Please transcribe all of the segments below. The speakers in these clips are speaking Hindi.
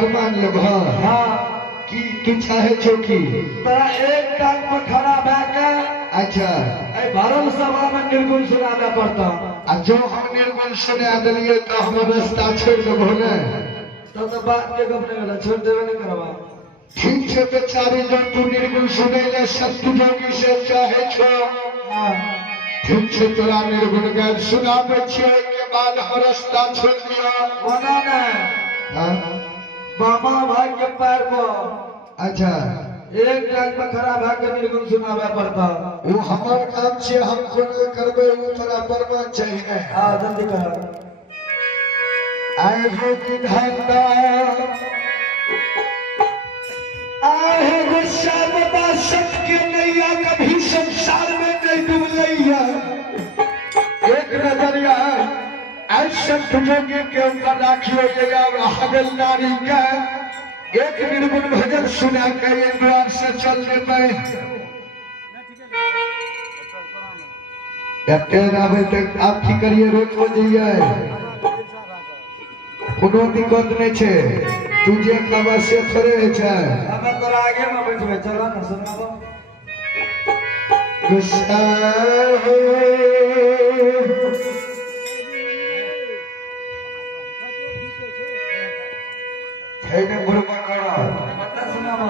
फरमान लेब हाँ कि तू चाहे छो कि तोरा एक टांग पर खड़ा भैके अच्छा भरल सभा में निर्गुण सुनाबे पड़ता। आ जो हम निर्गुण सुना दिलिए तो हम रास्ता छोड़ देबो ने तब तो बात के गप नहीं होला, छोड़ देवे नहीं करवा। ठीक है बेचारी जो तू निर्गुण सुने ले सत्य जोगी से चाहे छो हाँ ठीक है तोरा निर्गुण गान सुनाबे छे के बाद हम रास्ता छोड़ दिया वना ने हाँ बाबा भाई के पैर पर अच्छा एक टांग पर खड़ा भैके निर्गुण सुनाबे पड़ता। वो हमार काम छे हम कोनो करबे वो तोरा परमान चाहिए हाँ जल्दी कर। आए हो विधाता आए हो शारदा सत के नैया कभी संसार में नहीं डूबलैया एक नजरिया ऐसे जोगी के ऊपर राखियो जया हगल नारी का एक निर्गुण भजन सुना के ये द्वार से चल देते आवे तक आप की करिए रोज हो जाइए कोनो दिक्कत नहीं छे तुझे खबर से थोड़े छे हमें तोरा आगे में बैठबे चलो ना सुनाबो। गुस्सा हो छैने बुढ़वा करा बता सुनाबो।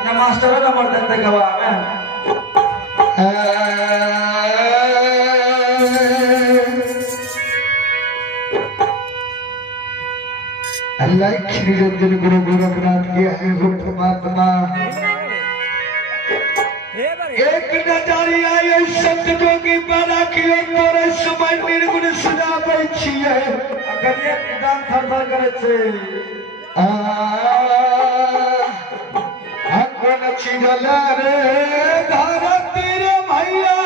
अरे मास्टर का मर्द तक गवा में अल्लाह निरंजन गुरु गोरखनाथ के है परमात्मा एक नजरिया ये सत्य जोगी बना किए तोरे समय निर्गुण सुनाबै छियै अगर एक डांग थरथर करे छे कोन छिड़ल रे धरती रे भैया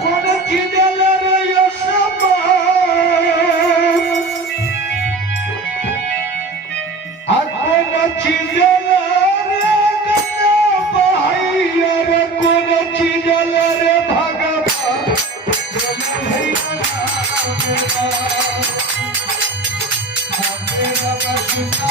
कोन छिड़ल रे यो सब कोन छिड़ल रे गना भैया रे कोन छिड़ल रे भगवान मेरा बसुता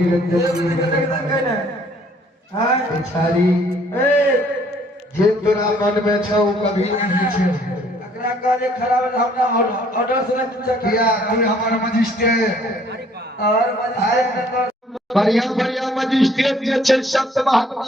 निरंजन हाँ बेचारी जे तोरा मन में छौ कभी नहीं छे अकरा काले खराब हमरा ऑर्डर से नहीं पूछा किया तू हमर मजिस्ट्रेट और मजिस्ट्रेट बढ़िया बढ़िया मजिस्ट्रेट जे छै संत महात्मा